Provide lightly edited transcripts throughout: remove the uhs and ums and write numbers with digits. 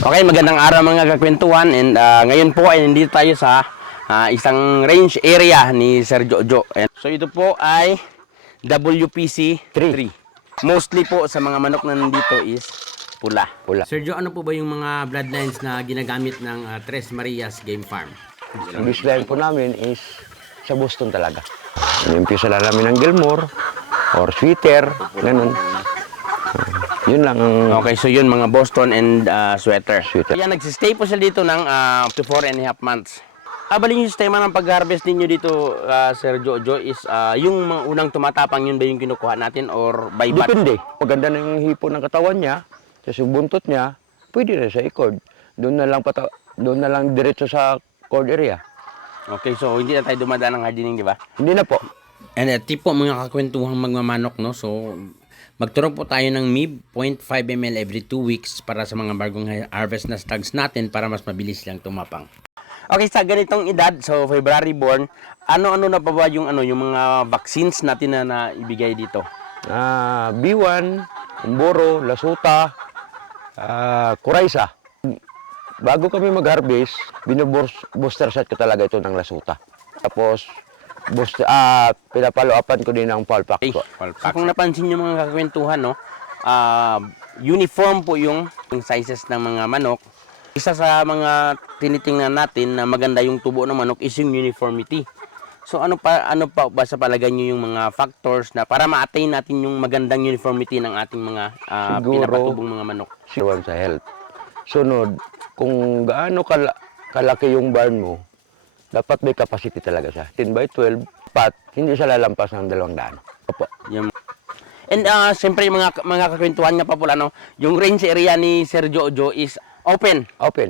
Okay, magandang araw mga kakwentuhan, and ngayon po ay nandito tayo sa isang range area ni Sir Jojo. And so ito po ay WPC 3. Mostly po sa mga manok na nandito is pula. Sir Jo, ano po ba yung mga bloodlines na ginagamit ng Tres Marias Game Farm? Ang baseline po namin is sa Boston talaga. Inimpisa lang namin ng Gilmore or Sweeter, ganun. Yun lang. Okay, so yun mga Boston and sweater. Sweater. Kaya nagsistay po sila dito ng up to 4.5 months. Bali yung sistema ng pag-harvest ninyo dito, Sir Jojo, is yung mga unang tumatapang yun ba yung kinukuha natin or by batch? Depende. Maganda na yung hipo ng katawan niya, sa buntot niya, pwede na sa i-cord. Doon na lang diretso sa cord area. Okay, so hindi na tayo dumadaan ng hardening, di ba? Hindi na po. And tipo mga kakwentuhang magmamanok, no? So, magturo po tayo ng MIB 0.5 ml every 2 weeks para sa mga bagong harvest na stags natin para mas mabilis lang tumapang. Okay, sa ganitong edad, so February born, ano-ano na pa ba yung mga vaccines natin na naibigay dito? B1, Umboro, Lasuta, Kuraysa. Bago kami mag-harvest, booster shot ko talaga ito ng Lasuta. Tapos, pinapalo-upan ko din ng Palpax ko. So, kung napansin nyo mga kakwentuhan, no, uniform po yung sizes ng mga manok. Isa sa mga tinitingnan natin na maganda yung tubo ng manok is yung uniformity. So ano pa ba sa palagay nyo yung mga factors na para ma-attain natin yung magandang uniformity ng ating mga pinapatubong mga manok? Siguro sa health. Sunod, kung gaano kalaki yung barn mo, dapat may capacity talaga siya. 10 by 12, hindi siya lalampas ng 200. Opo. And siyempre mga kakwentuhan nga pa pula, no, yung range area ni Sir Jojo is open.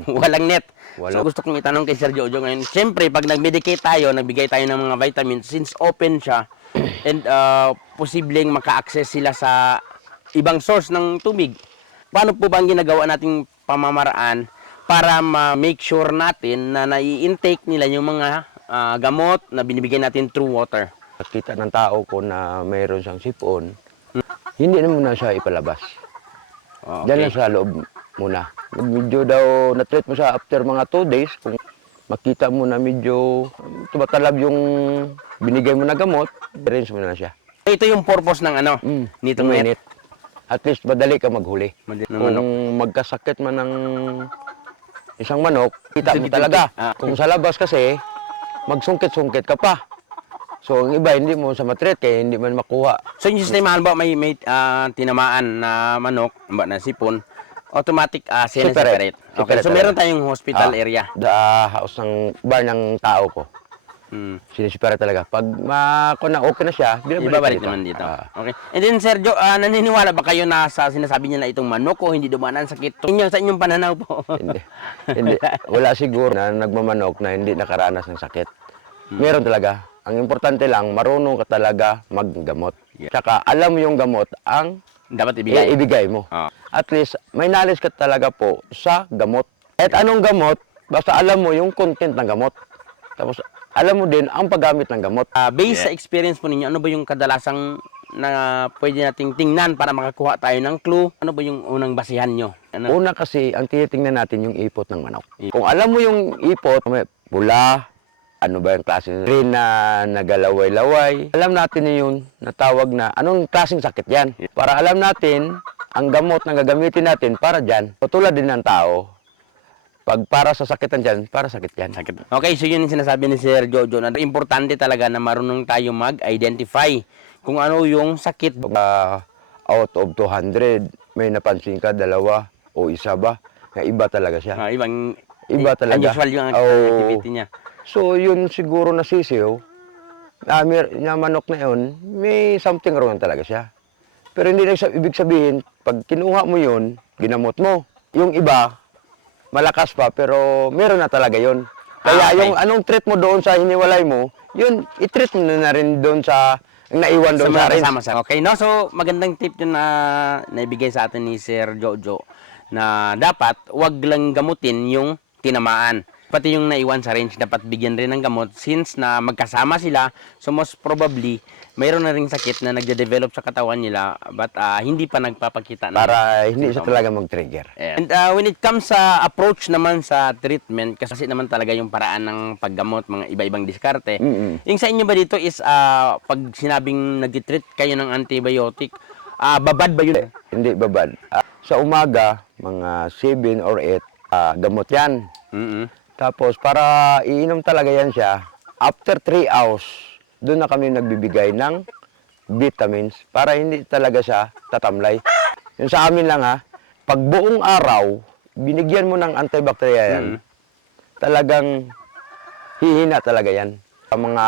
Walang net. So gusto kong itanong kay Sir Jojo ngayon, siyempre pag nag-medicate tayo, nagbigay tayo ng mga vitamins, since open siya, and posibleng maka-access sila sa ibang source ng tubig, paano po ba ang ginagawa nating pamamaraan para ma-make sure natin na nai-intake nila yung mga gamot na binibigay natin through water? Nakita ng tao ko na mayroon siyang sipon, hindi na muna siya ipalabas. Okay. Diyan lang sa loob muna. Medyo daw na-treat mo siya after mga 2 days, kung makita mo na medyo tumatalab yung binigay mo na gamot, rinse mo na siya. Ito yung purpose ng nitong net. At least madali ka maghuli. Kung magkasakit man ng isang manok, kita mo talaga. Kung sa labas kasi, magsungkit-sungkit ka pa. So, ang iba, hindi mo sa matreat kaya hindi man makuha. So, yung sistema, ba may tinamaan na manok, na sipon, automatic separate. Okay, so meron tayong hospital area. The house ng bar ng tao ko. Sinisipara talaga. Pag okay na siya, ibabalik naman dito. Okay. And then, Sergio, naniniwala ba kayo na sa sinasabi niya na itong manok o hindi dumaan sakit? Sa inyong pananaw po? Hindi. Wala siguro na nagmamanok na hindi nakaranas ng sakit. Meron talaga. Ang importante lang, marunong ka talaga maggamot. Tsaka alam mo yung gamot ang dapat ibigay mo. At least, may knowledge ka talaga po sa gamot. At anong gamot, basta alam mo yung content ng gamot. Tapos, alam mo din ang paggamit ng gamot. Based sa experience po ninyo, ano ba yung kadalasang na pwede nating tingnan para makakuha tayo ng clue? Ano ba yung unang basihan nyo? Una kasi, ang tinitingnan natin yung ipot ng manok. Kung alam mo yung ipot, may pula, ano ba yung klase rin na nagalaway-laway, alam natin yun, natawag na anong klaseng sakit yan. Para alam natin, ang gamot na gagamitin natin para dyan. Tulad din ng tao, pag para sa sakitan dyan, para sakit yan. Okay, so yun yung sinasabi ni Sir Jojo na importante talaga na marunong tayo mag-identify kung ano yung sakit. Out of 200, may napansin ka, 2 o 1 ba, na iba talaga siya. Iba talaga. Unusual yung activity niya. So, yun siguro nasisiw, na manok na yun, may something wrong talaga siya. Pero hindi na ibig sabihin, pag kinuha mo yun, ginamot mo. Yung iba, malakas pa, pero meron na talaga yun. Kaya yung anong treat mo doon sa hiniwalay mo, yun, i-treat mo na rin doon sa naiwan doon sa rin. Okay, no? So, magandang tip yun na naibigay sa atin ni Sir Jojo na dapat wag lang gamutin yung tinamaan. Pati yung naiwan sa range, dapat bigyan rin ng gamot since na magkasama sila. So most probably, mayroon na ring sakit na nagde-develop sa katawan nila but hindi pa nagpapakita. Para hindi siya talaga mag-trigger. And when it comes sa approach naman sa treatment, kasi naman talaga yung paraan ng paggamot, mga iba-ibang diskarte. Yung sa inyo ba dito is pag sinabing nag-treat kayo ng antibiotic, babad ba yun? Hindi babad. Sa umaga, mga 7 or 8, gamot yan. Tapos para iinom talaga yan siya, after 3 hours, doon na kami nagbibigay ng vitamins para hindi talaga siya tatamlay. Yung sa amin lang pag buong araw, binigyan mo ng antibacterial yan, talagang hihina talaga yan. Sa mga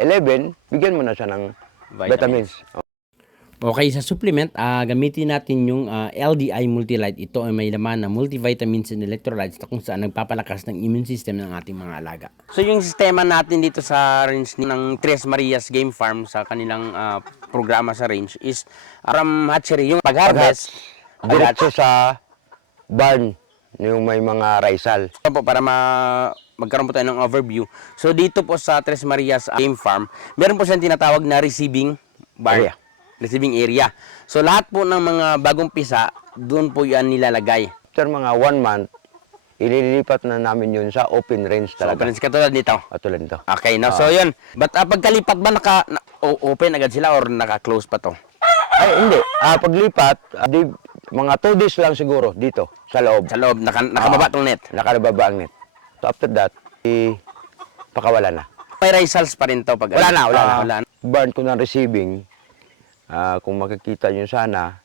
11, bigyan mo na siya ng vitamins. Okay, sa supplement, gamitin natin yung LDI Multilite. Ito ay may laman na multivitamins and electrolytes na kung saan nagpapalakas ng immune system ng ating mga alaga. So yung sistema natin dito sa range ng Tres Marias Game Farm sa kanilang programa sa range is from hatchery, yung pag-harvest, Diretso sa barn, yung may mga raisal. ito po, para magkaroon po tayo ng overview. So dito po sa Tres Marias Game Farm, meron po siyang tinatawag na receiving barn. Area. Receiving area. So lahat po ng mga bagong pisa, doon po yan nilalagay. After mga 1 month, ililipat na namin yun sa open range So, talaga. open katulad dito. Katulad nito. Okay, no? So yun. But pagkalipat ba open agad sila or naka-close pa to? Ay, hindi. Paglipat, mga 2 days lang siguro dito, sa loob. Sa loob, nakababa tong net. Nakalababa ang net. So after that, pakawala na. May results pa rin to pag Wala na. wala na. Barn ko ng receiving, kung makikita nyo sana,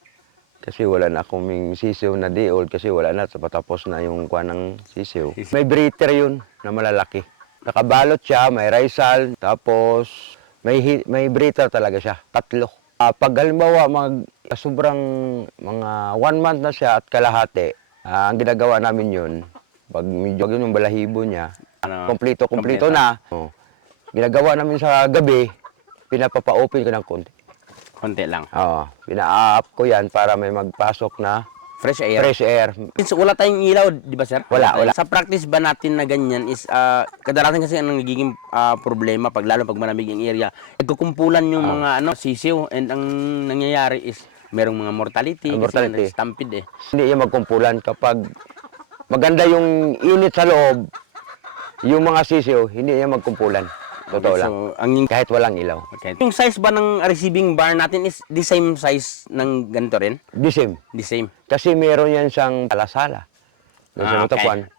kasi wala na akong sisiw na day-old kasi wala na, patapos na yung kuha ng sisiw. May breeder yun na malalaki. Nakabalot siya, may raisal, tapos may breeder talaga siya, 3. Pag halimbawa, sobrang mga 1 month na siya at kalahati, ang ginagawa namin yun, pag medyo yung balahibo niya, kompleto na. Ginagawa namin sa gabi, pinapapa-open ko ng konti. Konti lang. Oo, pina-up ko yan para may magpasok na Fresh air. fresh air. Since wala tayong ilaw, di ba sir? Wala. Sa practice ba natin na ganyan is, kadalasan kasi ang nagiging problema, lalo pag malamig yung area, nagkukumpulan yung mga sisiw, and ang nangyayari is, merong mga mortality, kasi stampede eh. Hindi yan magkumpulan kapag maganda yung init sa loob, yung mga sisiw, hindi yan magkumpulan. Totoo lang. So, Kahit walang ilaw. okay. Yung size ba ng receiving barn natin is the same size ng ganito rin? The same. The same. Kasi meron yan siyang palasala. Okay.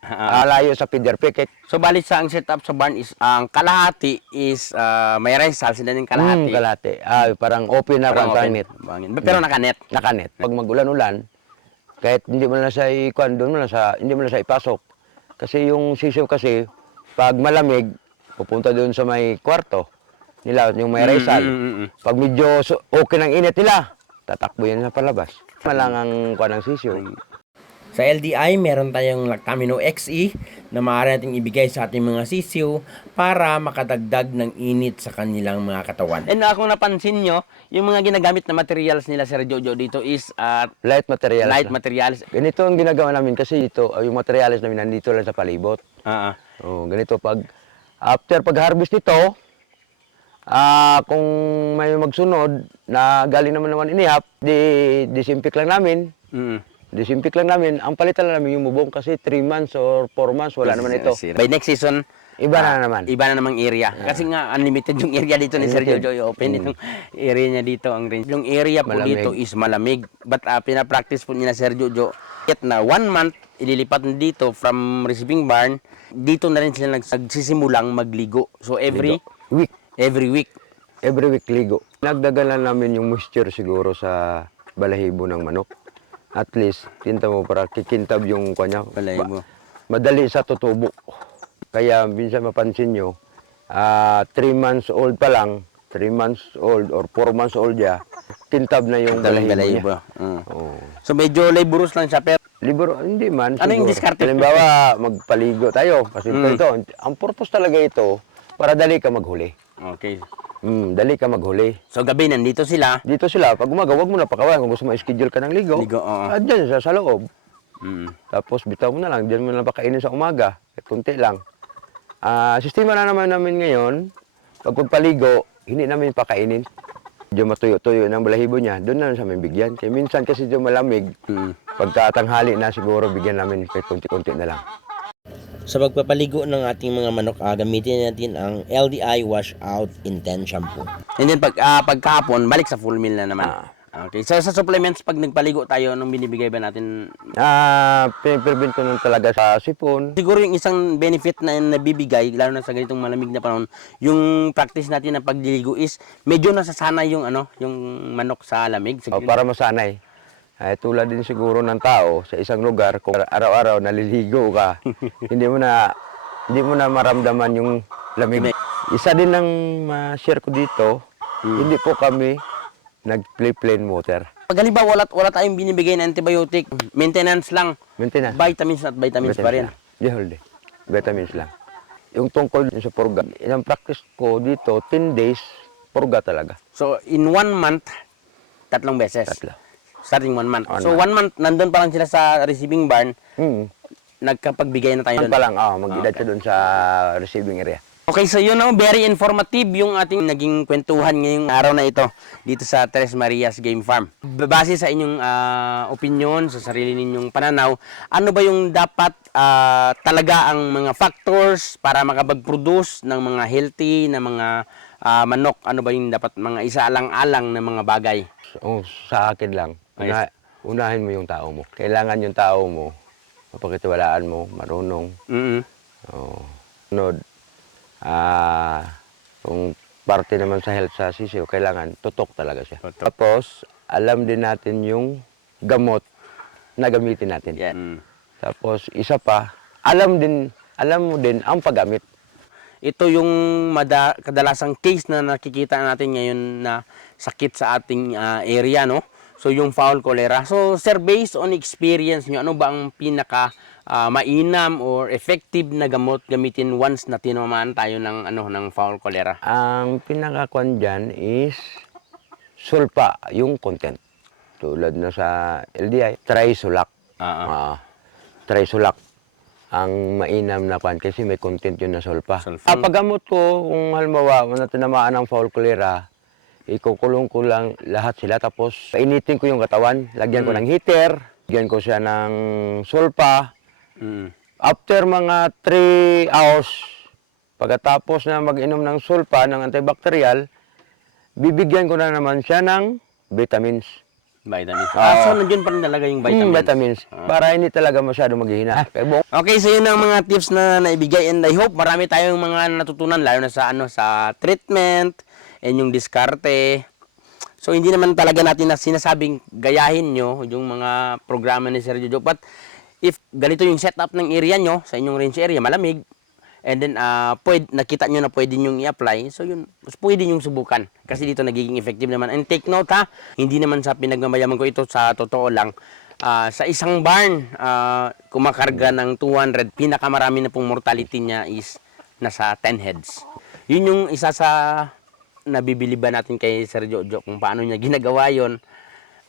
Layo sa feeder picket. So balik sa ang setup sa barn is ang kalahati is may raisal sila ng kalahati. Kalate. Parang open na Parang parang open. net. Bangin. Pero nakanet. Nakanet. Pag magulan-ulan, kahit hindi mo na siya hindi mo na siya ipasok. Kasi yung sisiw kasi, pag malamig, pupunta doon sa may kwarto nila, yung may raisal. Pag medyo okay ng init nila, tatakbo yan sa palabas. Malang ang kuha ng sisiw. Sa LDI, meron tayong Lactamino XE na maaari nating ibigay sa ating mga sisiw para makadagdag ng init sa kanilang mga katawan. And kung napansin nyo, yung mga ginagamit na materials nila Sir Jojo dito is Light materials. light materials. Ganito ang ginagawa namin kasi ito, yung materials namin nandito lang sa palibot. Ganito after pag-harvest nito, kung may magsunod na galing naman inihap, disinfect lang namin. Disinfect lang namin. Ang palitan lang namin yung bubong kasi 3 months or 4 months, wala naman ito. By next season, Iba na naman. Iba na namang area. Kasi nga, unlimited yung area dito ni Sir Jojo. Open itong area niya dito. Ang range. Yung area po Malamig. dito is malamig. But pinapractice po nila Sir Jojo. Yet na 1 month, ililipat na dito from receiving barn. Dito na rin sila nagsisimulang magligo. So every Week. every week. Every week ligo. Nagdagalan namin yung moisture siguro sa balahibo ng manok. At least, tinta mo para kikintab yung kanya. Balahibo. Madali sa tutubo. Kaya minsan mapansin nyo, 3 months old pa lang, 3 months old or 4 months old ya, kintab na yung balahibo niya. Oo. So medyo laborious lang siya. Pero Libro, hindi man. Ano yung siguro. diskarte? Halimbawa, magpaligo tayo. Kasi ito, ang purpose talaga ito, para dali ka maghuli. okay. Dali ka maghuli. So gabi nandito sila. Dito sila, pag umaga, huwag mo na pakawalan. Kung gusto mo schedule ka ng ligo, Ligo, oo. Dyan sa loob. Mm. Tapos bitaw mo na lang, dyan mo na pakainin sa umaga. At kunti lang. Sistema na naman namin ngayon, pag pagpaligo, hindi namin pakainin. Medyo matuyo-tuyo ng balahibo niya, doon na sa amin bigyan. Kaya minsan kasi medyo malamig, pagkatanghali na siguro bigyan namin kahit konti-konti na lang. Sa pagpapaligo ng ating mga manok, gamitin natin ang LDI Wash Out Intense Shampoo. And then pagkahapon, balik sa full meal na naman. Okay. So sa supplements, pag nagpaligo tayo, anong binibigay ba natin? Pinipiribin ko nun talaga sa sipon. Siguro yung isang benefit na nabibigay, lalo na sa ganitong malamig na panahon, yung practice natin na pagliligo is medyo nasasanay yung yung manok sa lamig. Para masanay. Tulad din siguro ng tao sa isang lugar, kung araw-araw naliligo ka, hindi mo na maramdaman yung lamig. Isa din ng ma-share ko dito, hindi po kami nag-plain water. Pag halimbawa wala tayong binibigay na antibiotic, maintenance lang. Maintenance. Vitamins at vitamins pa rin. Di whole day. Vitamins lang. Yung tungkol sa purga, ang practice ko dito, 10 days, purga talaga. So in 1 month, 3 beses. Starting 1 month. So 1 month, nandun pa lang sila sa receiving barn, nagkapagbigay na tayo Doon pa lang, mag-edad ka doon sa receiving area. Okay, so yun very informative yung ating naging kwentuhan ngayong araw na ito dito sa Tres Marias Game Farm. Base sa inyong opinion, sa sarili ninyong pananaw, ano ba yung dapat talaga ang mga factors para makapag-produce ng mga healthy na mga manok? Ano ba yung dapat mga isaalang-alang na mga bagay? Sa akin lang, unahin mo yung tao mo. Kailangan yung tao mo, mapagkatiwalaan mo, marunong. Kung parte naman sa health sa sisiyo, kailangan tutok talaga siya. Tapos, alam din natin yung gamot na gamitin natin. Tapos, isa pa, alam mo din ang paggamit. Ito yung kadalasang case na nakikita natin ngayon na sakit sa ating area, no? So, yung fowl cholera. So, sir, based on experience nyo, ano ba ang pinaka mainam or effective na gamot gamitin once na tinamaan tayo ng ng fowl cholera? Ang pinakakuan dyan is sulpa, yung content. Tulad na sa LDI, trisulak. Trisulak ang mainam na kuan kasi may content yun na sulpa. Paggamot ko, kung halimbawa na tinamaan ng fowl cholera, ikukulong ko lang lahat sila tapos painitin ko yung katawan, lagyan ko ng heater, lagyan ko siya ng sulpa. After mga 3 hours, pagkatapos na mag-inom ng sulpa, ng antibacterial, bibigyan ko na naman siya ng vitamins. Vitamins. So, nandiyan pa rin talaga yung vitamins. Vitamins. Para hindi talaga masyado maghihina. Okay, so yun ang mga tips na naibigay and I hope marami tayong mga natutunan lalo na sa sa treatment and yung diskarte. So hindi naman talaga natin na sinasabing gayahin nyo yung mga programa ni Sir Jojo. But if ganito yung setup ng area nyo, sa inyong range area, malamig, and then nakita nyo na pwede nyo i-apply, so yun, pwede nyo subukan. Kasi dito nagiging effective naman. And take note hindi naman sa pinagmamayaman ko ito, sa totoo lang, sa isang barn, kumakarga ng 200, pinakamarami na pong mortality niya is nasa 10 heads. Yun yung isa sa nabibili ba natin kay Sir Jojo kung paano niya ginagawa yon.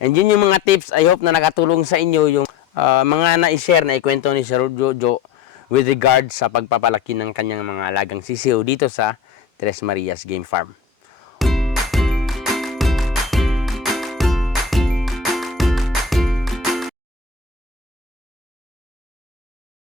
And yun yung mga tips, I hope na nakatulong sa inyo yung mga na-share na ikwento ni Sir Jojo with regard sa pagpapalaki ng kanyang mga alagang sisiw dito sa Tres Marias Game Farm.